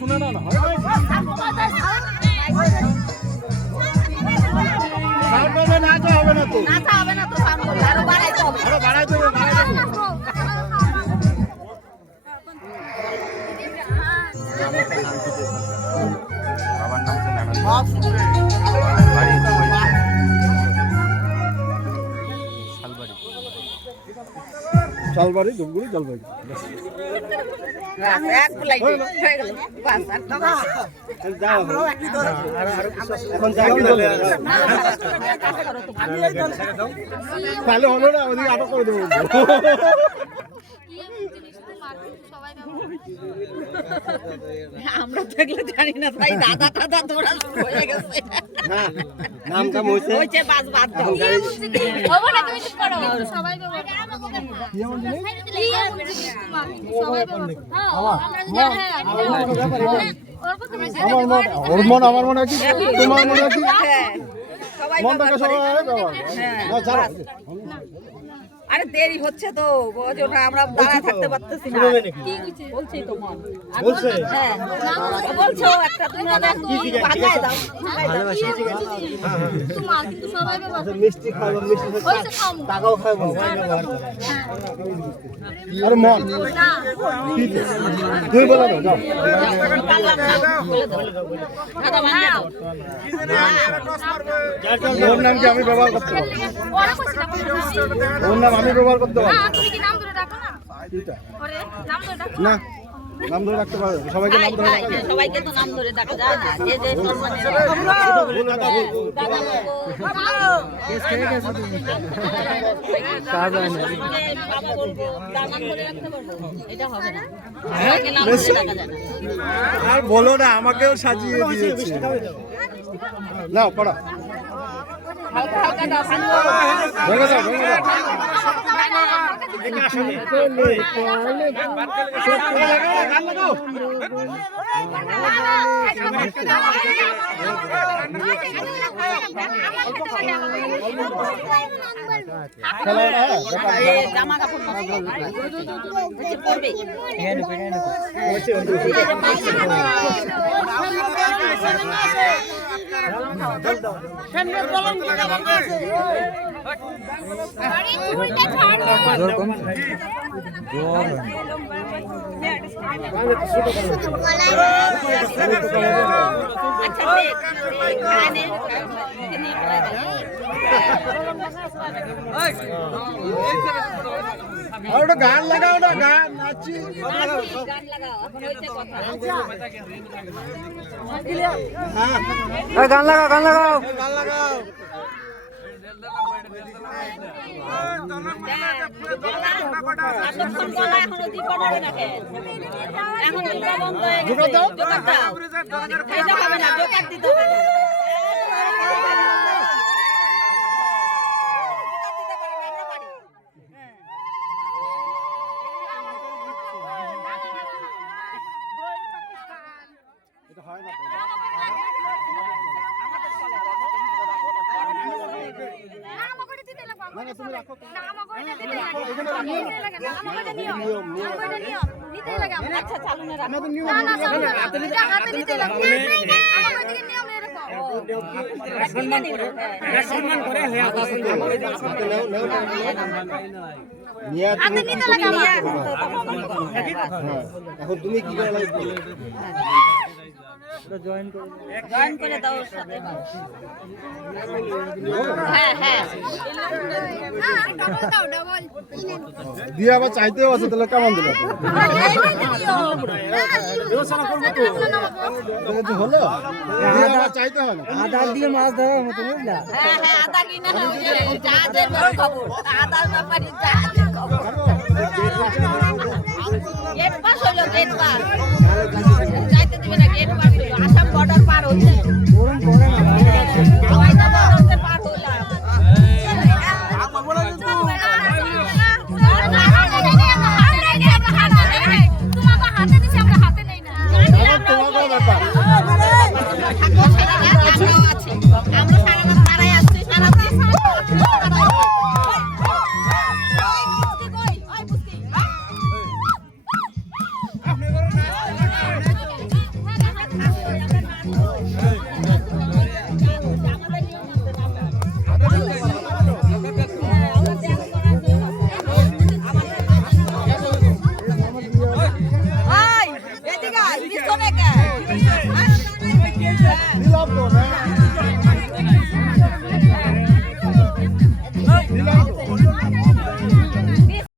শুনে না নাচা হবে না তো, নাচা হবে না তো, আরো বাড়াইতে হবে, আরো বাড়াইতে হবে, বাবার নাম শালবাড়ি, ধূপগুড়ি, জলপাইগুড়ি। তাহলে হলো না, ওদিকে আটক করে দেবো। আমরা তো এগুলো জানি না ভাই, দাদা দাদা তোরা হয়ে গেছে। নাম কাম হইছে, হইছে, বাস বাদ দাও। হবে না, তুমি চুপ করো, সবাই ব্যবহার করো। সবাই ব্যবহার করো। ওর মন আমার মনে কি, তোমার মনে কি, মনটাকে সবাই আরে দেরি হচ্ছে তো, ওটা আমরা দাঁড়ায় থাকতে পারতেছি না। কি বলছি তো মন বলছে, হ্যাঁ বলছো একটা, তুমি ভাগায় দাও, ভালোবাসি তোমার কিন্তু সবাই ব্যবহার করো। মিষ্টি খাবো, মিষ্টি টাকাও খাবো, আরে মন তুই বলে দাও, যাও। ওর নাম কি আমি ব্যবহার করতে পারবো? ওর নাম আমি ব্যবহার করতে পারবো? তুমি কি নাম ধরে ডাকো না? ওরে নাম ধরে ডাকো না, নাম ধরে রাখতে পারবে? সবাইকে নাম ধরে রাখতে পারবে? সবাইকে তো নাম ধরে ডাকা যায় না, যে যে এটা হবে না, নাম ধরে ডাকা যায় না। আর বলো না, আমাকেও সাজিয়ে দিয়েছে। নাও পড়া, হালকা হালকা দাও, ভেঙে দাও, ভেঙে দাও। জামা কাপড় পরবে। ওটা গান লাগাও না, গান নাচি, গান লাগাও, এখন হইছে কথা। গান লাগাও, গান লাগাও, গান লাগাও। এখন বন্ধ হয়ে গেছে, জোগাড় দাও, এটা হবে না, জোগাড় দিতে হবে। আচ্ছা চালু না, সম্মান করে এখন তুমি কি করে জয়েন করে দাও ওর সাথে। হ্যাঁ হ্যাঁ দিয়ে আবার চাইতেও আছে, তাহলে কেমন দিল হলো? চাইতে হয় না, আদা দিয়ে মাছ ধরা মতো বুঝলা। হ্যাঁ হ্যাঁ আদা কিনা জাহাজের খবর, আদার ব্যাপারে জাহাজের খবর। গেট পাস হলো, গেট পাস।